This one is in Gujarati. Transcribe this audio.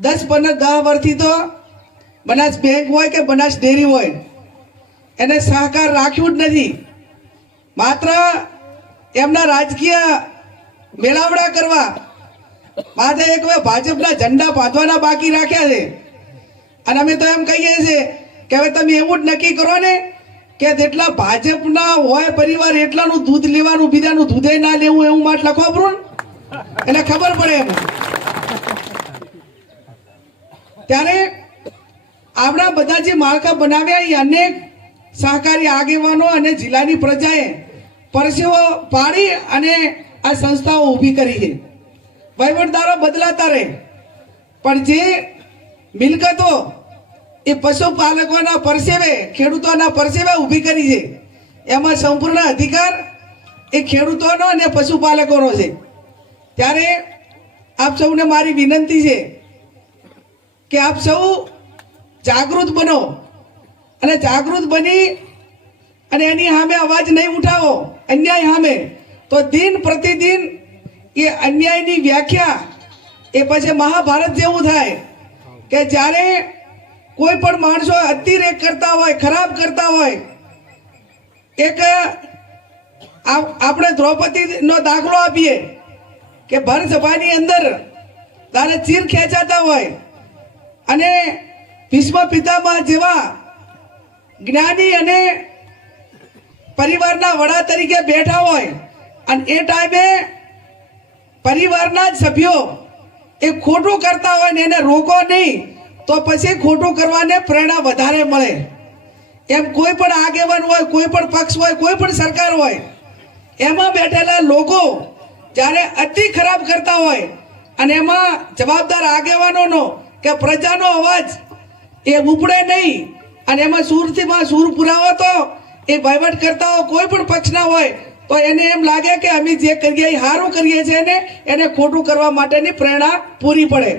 10 વર્ષથી તો બનાસ બેંક હોય કે બનાસ ડેરી હોય એને સહકાર રાખ્યું જ નથી. માત્ર એમના રાજકીય મેળાવડા કરવા માથે એક ભાજપના ઝંડા બાંધવાના બાકી રાખ્યા છે. અને અમે તો એમ કહીએ છીએ કે હવે તમે એવું જ નક્કી કરો ને કે જેટલા ભાજપના હોય પરિવાર એટલાનું દૂધ લેવાનું, બીજાનું દૂધે ના લેવું, એવું માટે લખો પ્રું એટલે ખબર પડે એમ. ત્યારે આપણા બધા જે માળખા બનાવ્યા એ અનેક સહકારી આગેવાનો અને જિલ્લાની પ્રજાએ પરસેવો પાડી અને આ સંસ્થાઓ ઊભી કરી છે. વહીવટદારો બદલાતા રહે પણ જે મિલકતો એ પશુપાલકોના પરસેવે, ખેડૂતોના પરસેવે ઊભી કરી છે એમાં સંપૂર્ણ અધિકાર એ ખેડૂતોનો અને પશુપાલકોનો છે. ત્યારે આપ સૌને મારી વિનંતી છે કે આપ સૌ જાગૃત બનો અને જાગૃત બની અને એની સામે અવાજ નહીં ઉઠાવો અન્યાય સામે, તો દિન પ્રતિદિન એ અન્યાયની વ્યાખ્યા એ પછી મહાભારત જેવું થાય કે જ્યારે કોઈ પણ માણસો અતિરેક કરતા હોય, ખરાબ કરતા હોય. એક આપણે દ્રૌપદીનો દાખલો આપીએ કે ભર સભાની અંદર તારે ચીર ખેંચાતા હોય અને ભીષ્મ પિતામહ જેવા જ્ઞાની અને પરિવારના વડા તરીકે બેઠા હોય અને એ ટાઈમે પરિવારના જ સભ્યો એ ખોટું કરતા હોય ને એને રોકો નહીં તો પછી ખોટું કરવાને પ્રેરણા વધારે મળે. એમ કોઈ પણ આગેવાન હોય, કોઈ પણ પક્ષ હોય, કોઈ પણ સરકાર હોય, એમાં બેઠેલા લોકો જ્યારે અતિ ખરાબ કરતા હોય અને એમાં જવાબદાર આગેવાનોનો કે પ્રજાનો અવાજ એ ઉપડે નહીં અને એમાં સૂરથીમાં સૂર પુરાવો તો એ વહીવટ કરતા હોય કોઈ પણ પક્ષના હોય તો એને એમ લાગે કે અમે જે કરીએ એ સારું કરીએ છીએ ને એને ખોટું કરવા માટેની પ્રેરણા પૂરી પડે.